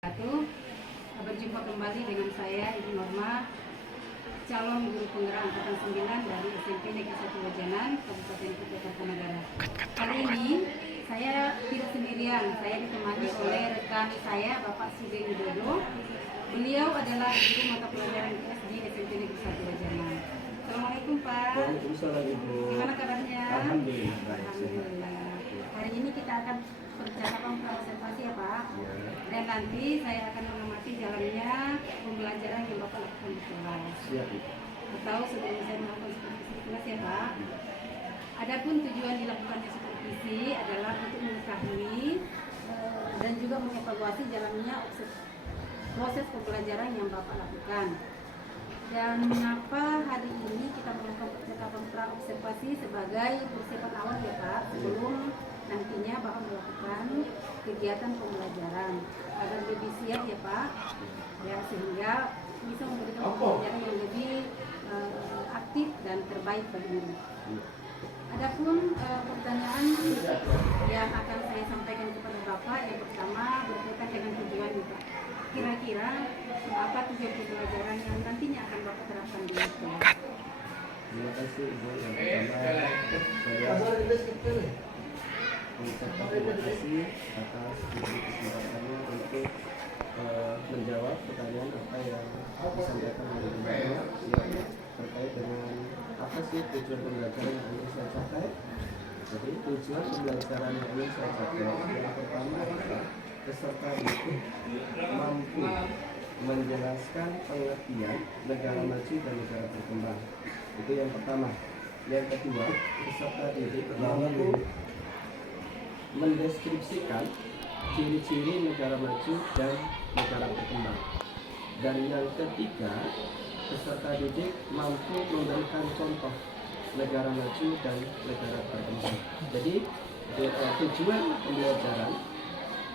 Berjumpa kembali dengan saya Ibu Norma, calon guru penggerak angkatan 9 dari SMP Negeri 1 Wajanan, Kabupaten Kutai Kartanegara. Kali ini saya tidak sendirian, saya ditemani oleh rekan saya Bapak Sugeng Widodo. Beliau adalah guru mata pelajaran IPS di SMP Negeri 1 Wajanan. Assalamualaikum Pak. Waalaikumsalam Ibu. Gimana kabarnya? Alhamdulillah. Alhamdulillah. Hari ini kita akan percakapan observasi ya Pak. Ya. Dan nanti saya akan mengamati jalannya pembelajaran yang Bapak lakukan di kelas. Siap Ibu. Atau sebelum saya melakukan supervisi di kelas ya Pak. Adapun tujuan dilakukannya supervisi adalah untuk mengetahui dan juga mengevaluasi jalannya proses pembelajaran yang Bapak lakukan. Dan mengapa hari ini kita melakukan percakapan pra-observasi sebagai persiapan awal ya Pak, sebelum nantinya Bapak melakukan kegiatan pembelajaran agar lebih siap ya Pak, ya, sehingga bisa memberikan pembelajaran yang lebih aktif dan terbaik bagi guru. Adapun pertanyaan yang akan saya sampaikan kepada Bapak, yang pertama berkaitan dengan tujuan ya Pak. Kira-kira apa tujuan pembelajaran yang nantinya akan Bapak terapkan di kelas? Terima kasih Ibu. Yang pertama saya mengucapkan terima kasih atas kesempatannya untuk menjawab pertanyaan apa yang disampaikan oleh Ibu Norma terkait dengan apa sih tujuan pembelajaran yang ingin saya capai. Jadi tujuan pembelajaran yang ingin saya capai yang pertama adalah peserta didik mampu menjelaskan pengertian negara maju dan negara berkembang. Itu yang pertama. Yang kedua, peserta didik mampu mendeskripsikan ciri-ciri negara maju dan negara berkembang. Dan yang ketiga, peserta didik mampu memberikan contoh negara maju dan negara berkembang. Jadi tujuan pembelajaran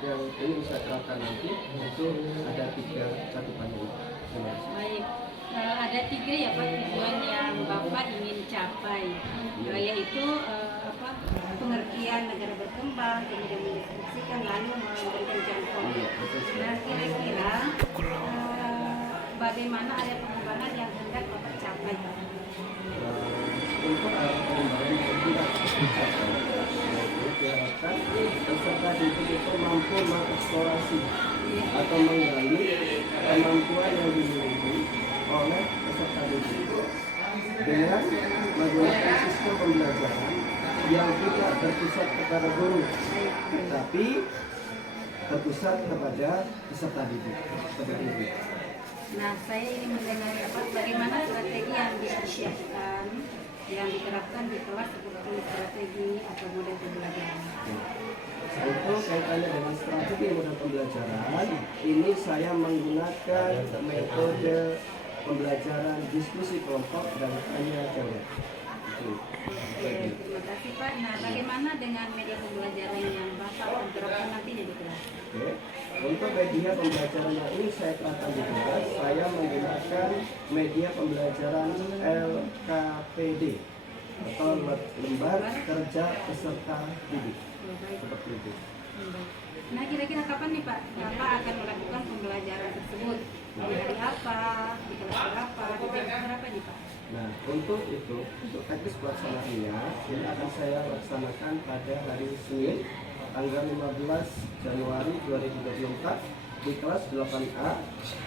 yang ini bisa terapkan nanti itu ada 3 cakupan ini. Baik, ada 3 ya Pak tujuan yang Bapak ingin capai, yaitu pengertian negara berkembang, kemudian mendeskripsikan, lalu memberikan contoh. Nah, kira-kira bagaimana ada pengembangan yang hendak Bapak capai? Untuk pengembangan yang tidak dicapai, diharapkan peserta didik itu mampu mengeksplorasi atau menggali kemampuan yang dimiliki oleh peserta didik dengan menggunakan sistem pembelajaran yang tidak berpusat kepada guru, tapi berpusat kepada peserta didik. Nah, saya ingin mendengar bagaimana strategi yang dipersiapkan, yang diterapkan di kelas seperti strategi atau model pembelajaran. Untuk kaitannya dengan strategi model pembelajaran, ini saya menggunakan metode pembelajaran diskusi kelompok dan tanya jawab. Oke, terima kasih Pak. Nah, bagaimana dengan media pembelajaran yang Bapak akan terapkan nantinya di kelas? Oke. Untuk media pembelajaran yang ini saya terapkan di kelas, saya menggunakan media pembelajaran LKPD atau lembar kerja peserta didik. Seperti itu. Nah, kira-kira kapan nih Pak Bapak akan melakukan pembelajaran tersebut? Di hari apa? Di kelas berapa? Di jam berapa nih Pak? Nah, untuk itu, untuk teknis pelaksanaannya, ini akan saya laksanakan pada hari Senin, tanggal 15 Januari 2024 di kelas 8A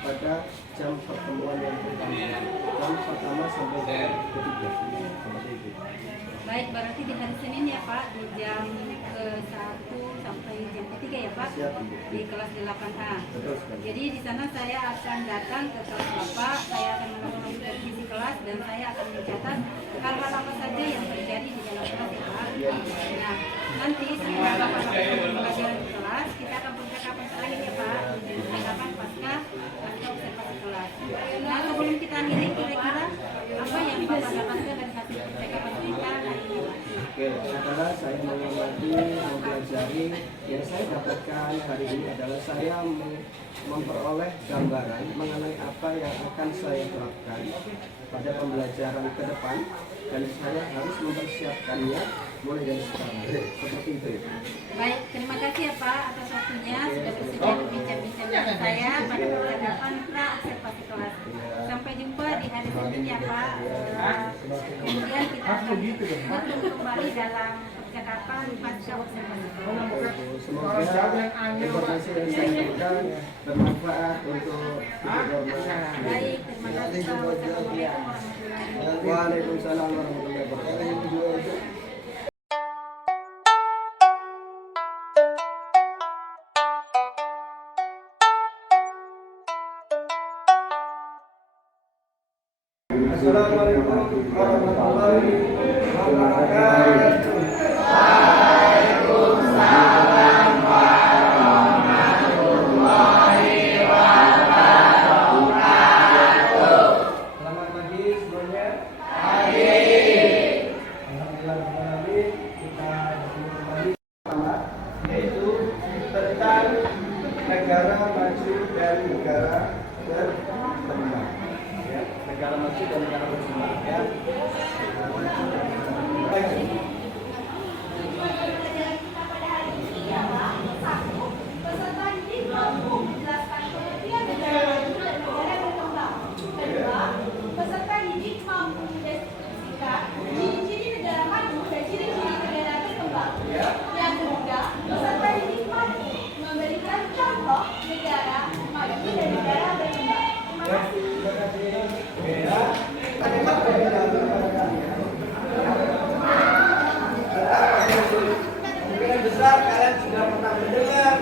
pada jam pertemuan yang pertama sampai jam ketiga. Seperti itu. Baik, berarti di hari Senin ya Pak, di jam ke-1 sampai jam ketiga ya Pak? Siap, di kelas 8A. Betul sekali. Jadi di sana saya akan datang ke kelas Bapak, saya akan melakukan supervisi kelas dan saya akan mencatat hal-hal apa saja yang terjadi di dalam kelas ya Pak. Nah, nanti setelah Bapak melakukan pembelajaran di kelas, kita akan percakapan terakhir ya Pak, percakapan pasca observasi kelas. Nah, sebelum kita akhiri, kira-kira apa yang Bapak dapatkan dari hasil percakapan kita hari ini Pak? Oke, setelah saya mengamati, mempelajari, yang saya dapatkan hari ini adalah saya memperoleh gambaran mengenai apa yang akan saya terapkan pada pembelajaran ke depan dan saya harus mempersiapkannya mulai dari sekarang. Seperti itu. Baik, terima kasih ya Pak atas waktunya sudah bersedia berbincang-bincang dengan saya pada percakapan pra observasi kelas. Sampai jumpa di hari selanjutnya Pak. Kemudian kita akan bertemu kembali dalam percakapan pasca observasi kelas. Semoga informasi yang saya berikan bermanfaat untuk Baik, terima kasih Pak. Wassalamualaikum warahmatullahi wabarakatuh. Waalaikumsalam warahmatullahi wabarakatuh. Assalamualaikum warahmatullahi wabarakatuh. Selamat pagi semuanya. Alhamdulillah kita bertemu kembali yaitu tentang negara maju dan negara berkembang. Ya, negara maju dan negara berkembang. Ya. Peserta didik mampu menjelaskan pengertian negara maju dan negara berkembang. Kedua, peserta didik mampu mendeskripsikan ciri-ciri negara maju dan ciri-ciri negara berkembang. Yang ketiga, peserta didik mampu memberikan contoh negara maju dan negara berkembang. Terima kasih. Kemungkinan besar kalian sudah pernah mendengar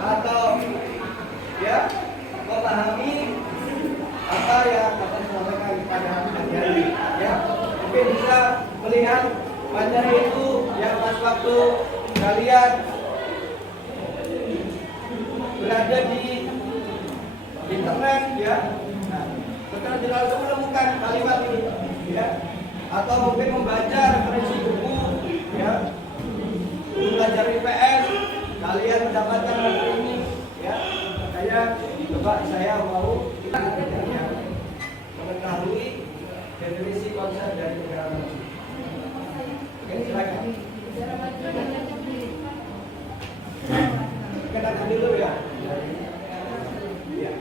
atau ya memahami apa yang akan disampaikan pada pagi hari. Ya, mungkin bisa melihat materi itu yang pas waktu kalian berada di internet ya. Nah, setelah langsung menemukan kalimat ini ya, atau mungkin membaca referensi buku ya, belajar IPS kalian mendapatkan materi ini ya. Saya mau mengetahui definisi konsep dari negara maju. Oke, silakan. Kenakan dulu ya. Ya. Ya.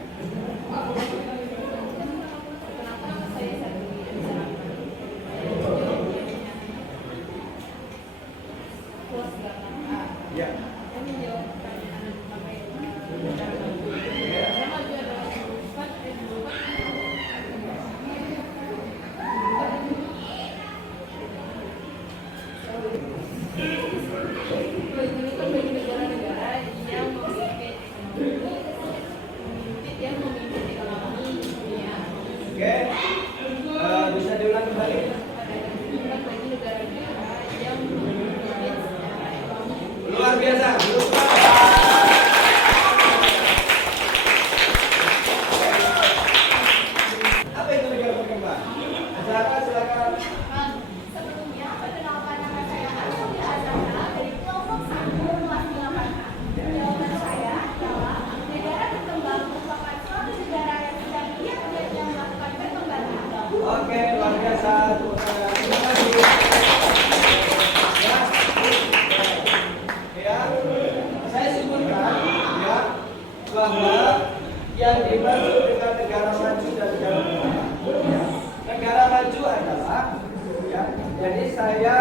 Oke, bisa diulang kembali. Luar biasa. Apa itu negara berkembang? Silakan. Sebelumnya, perkenalkan nama saya Arsulia Azahra dari kelompok 1 kelas 8A. Jawaban saya adalah negara berkembang merupakan suatu negara yang sedang giat-giatnya melakukan perkembangan. Oke, luar biasa. Terima kasih. Ya, saya sebutkan ya bahwa yang dimaksud dengan negara maju dan negara berkembang. Ya, negara maju adalah ya. Jadi saya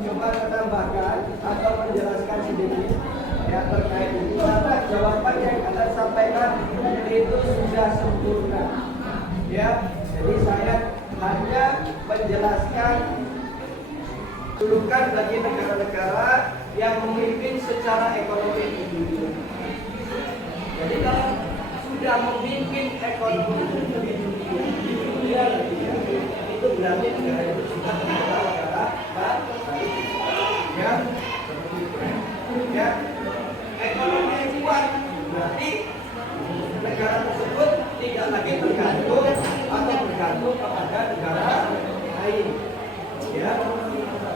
coba menambahkan atau menjelaskan sedikit ya terkait ini karena jawaban yang akan sampaikan itu sudah sempurna. Ya, jadi saya hanya menjelaskan kedudukan bagi negara-negara yang memimpin secara ekonomi dunia. Jadi kalau sudah memimpin ekonomi di dunia itu berarti negara itu sudah negara baik. Ya, ekonomi yang kuat berarti negara tersebut tidak lagi tergantung atau bergantung kepada negara lain. Ya,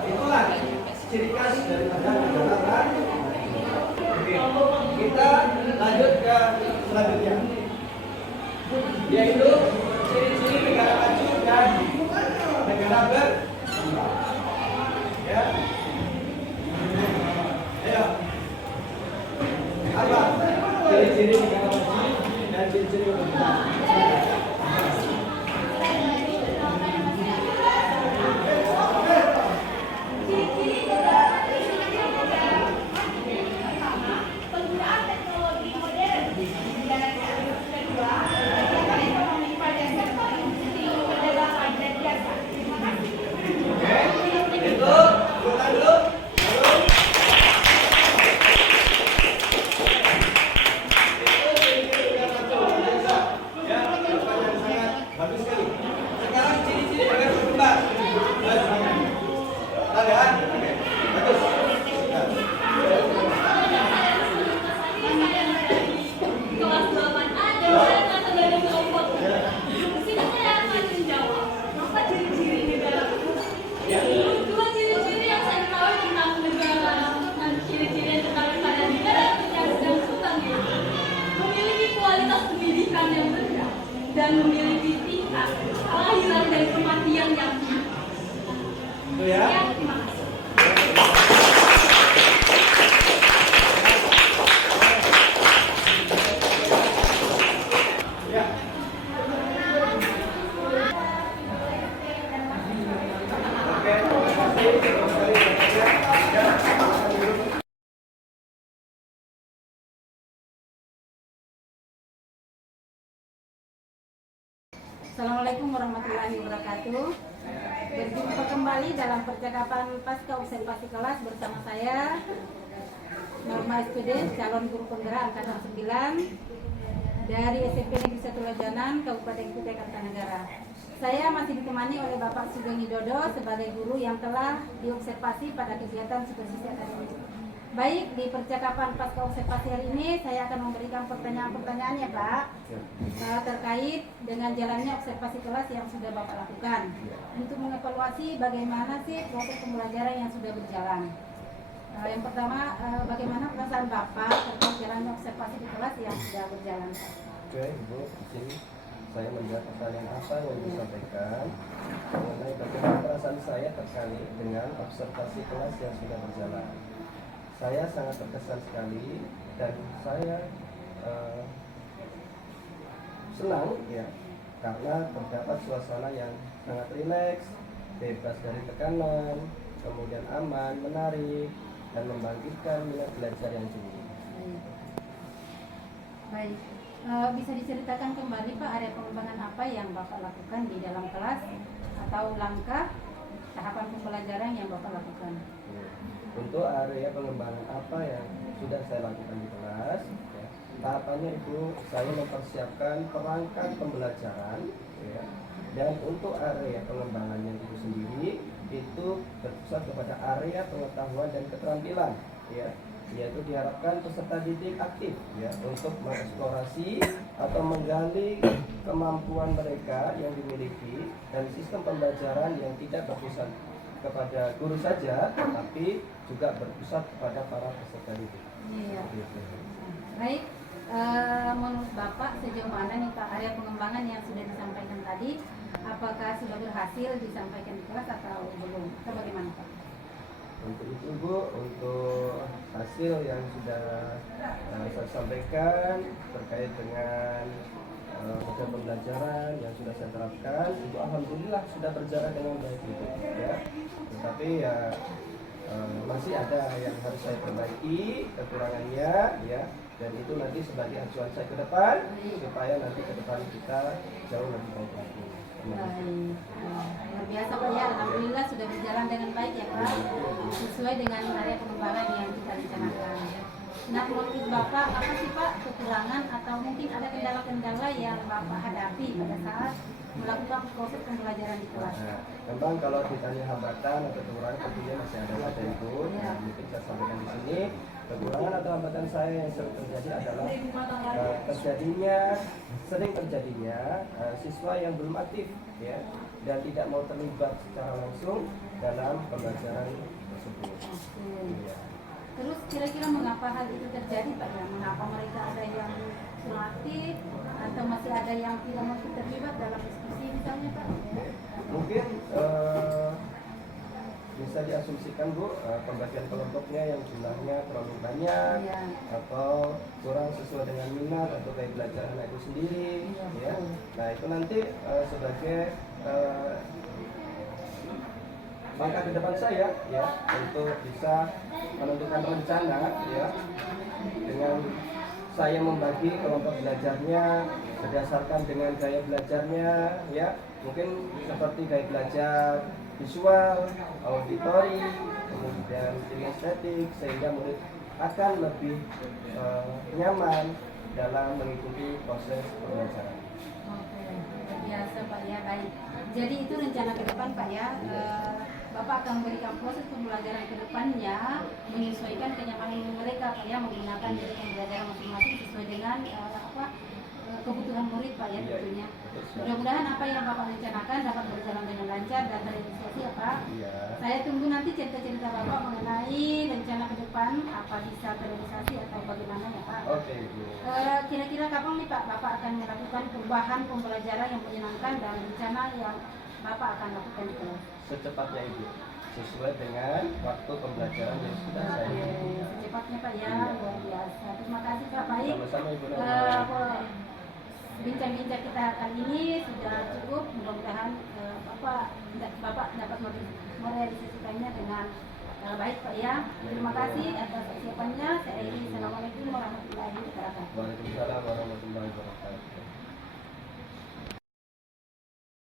itulah ciri khas daripada negara kan. Oke, kita lanjut ke selanjutnya, yaitu ciri-ciri negara maju dan negara berkembang. Ya, ayo, apa ciri-ciri negara maju Ciri-ciri negara pertama, penggunaan teknologi modern. Dan kedua, kegiatan ekonomi pada sektor industri, perdagangan dan jasa. Terima kasih. Itu bukan dulu. Ya, pertanyaan sangat bagus sekali. Sekarang ciri-ciri negara berkembang. Ada? Oke, bagus. Kelas 8A dan saya kata dari kelompok. Di sini saya akan menjawab apa ciri-ciri negara berkembang. Dua ciri-ciri yang saya tahu tentang negara dan ciri-ciri yang terkait pada negara yang sedang berkembang yaitu memiliki kualitas pendidikan yang rendah dan memiliki tingkat kelahiran dan kematian yang tinggi. Itu ya. Ya, terima kasih. Ya. Oke, terima kasih. Terima kasih. Ya. Assalamualaikum warahmatullahi wabarakatuh. Berjumpa kembali dalam percakapan pasca observasi kelas bersama saya Norma SPD, calon guru penggerak angkatan 9 dari SMP Negeri 1 Lojanan, Kabupaten Kutai Kartanegara. Saya masih ditemani oleh Bapak Sugeng Widodo sebagai guru yang telah diobservasi pada kegiatan supervisi akademik. Baik, di percakapan pasca observasi hari ini saya akan memberikan pertanyaan-pertanyaan ya Pak terkait dengan jalannya observasi kelas yang sudah Bapak lakukan untuk mengevaluasi bagaimana sih proses pembelajaran yang sudah berjalan. Yang pertama, bagaimana perasaan Bapak terkait jalannya observasi di kelas yang sudah berjalan? Oke, Ibu, di sini saya melihat pertanyaan apa yang disampaikan mengenai bagaimana perasaan saya terkait dengan observasi kelas yang sudah berjalan. Saya sangat terkesan sekali dan saya senang ya karena terdapat suasana yang sangat rileks, bebas dari tekanan, kemudian aman, menarik, dan membangkitkan minat belajar yang tinggi. Baik, bisa diceritakan kembali Pak area pengembangan apa yang Bapak lakukan di dalam kelas atau langkah tahapan pembelajaran yang Bapak lakukan? Untuk area pengembangan apa yang sudah saya lakukan di kelas, ya, tahapannya itu saya mempersiapkan perangkat pembelajaran, ya, dan untuk area pengembangannya itu sendiri itu berpusat kepada area pengetahuan dan keterampilan, ya, yaitu diharapkan peserta didik aktif, ya, untuk mengeksplorasi atau menggali kemampuan mereka yang dimiliki dan sistem pembelajaran yang tidak berpusat kepada guru saja, tetapi juga berpusat kepada para peserta didik. Iya. Baik, menurut Bapak sejauh mana nih Pak area pengembangan yang sudah disampaikan tadi, apakah sudah berhasil disampaikan di kelas atau belum? Atau bagaimana Pak? Untuk itu Bu, untuk hasil yang sudah saya sampaikan terkait dengan metode pembelajaran yang sudah saya terapkan, itu alhamdulillah sudah berjalan dengan baik gitu, ya. Tetapi ya masih ada yang harus saya perbaiki kekurangannya, ya. Dan itu nanti sebagai acuan saya ke depan supaya nanti ke depan kita jauh lebih baik lagi. Baik, luar biasa Pak ya, alhamdulillah sudah berjalan dengan baik ya Pak, sesuai dengan area pengembangan yang kita rencanakan. Nah, menurut Bapak apa sih Pak kekurangan atau mungkin ada kendala-kendala yang Bapak hadapi pada saat melakukan proses pembelajaran di kelas? Nah, memang kalau ditanya hambatan atau kekurangan tentunya masih ada saja itu. Nah, mungkin saya sampaikan di sini kekurangan atau hambatan saya yang sering terjadi adalah sering terjadinya siswa yang belum aktif, ya, dan tidak mau terlibat secara langsung dalam pembelajaran tersebut. Ya. Terus kira-kira mengapa hal itu terjadi Pak ya? Mengapa mereka ada yang belum aktif atau masih ada yang tidak mau terlibat dalam diskusi misalnya Pak? Mungkin bisa diasumsikan Bu, pembagian kelompoknya yang jumlahnya terlalu banyak Iya. atau kurang sesuai dengan minat atau gaya belajar anak itu sendiri, Iya, ya. betul. Nah itu nanti sebagai langkah ke depan saya, ya, untuk bisa menentukan rencana, ya, dengan saya membagi kelompok belajarnya berdasarkan dengan gaya belajarnya, ya, mungkin seperti gaya belajar visual, auditori, kemudian kinestetik, sehingga murid akan lebih nyaman dalam mengikuti proses pembelajaran. Oke, luar biasa Pak ya, baik. Jadi itu rencana ke depan Pak ya. Bapak akan memberikan proses pembelajaran ke depannya menyesuaikan kenyamanan mereka Pak ya, menggunakan jadi pembelajaran masing-masing sesuai dengan kebutuhan murid Pak ya Iya, tentunya. betul sekali. Mudah-mudahan apa yang Bapak rencanakan dapat berjalan dengan lancar dan terrealisasi ya Pak. Iya. Saya tunggu nanti cerita-cerita Bapak mengenai rencana ke depan, apa bisa terrealisasi atau bagaimana ya Pak. Oke Ibu. Kira-kira kapan nih Pak Bapak akan melakukan perubahan pembelajaran yang menyenangkan dan rencana yang Bapak akan lakukan di kelas? Secepatnya Ibu, sesuai dengan waktu pembelajaran yang sudah saya Oke, punya. secepatnya Pak ya, Iya. luar biasa. Terima kasih Pak. Baik. Sama-sama Ibu. Bincang-bincang kita kali ini sudah cukup. Mudah-mudahan Bapak dapat merealisasikannya dengan baik Pak ya. Terima kasih atas persiapannya. Saya akhiri. Assalamualaikum warahmatullahi wabarakatuh. Waalaikumsalam warahmatullahi wabarakatuh.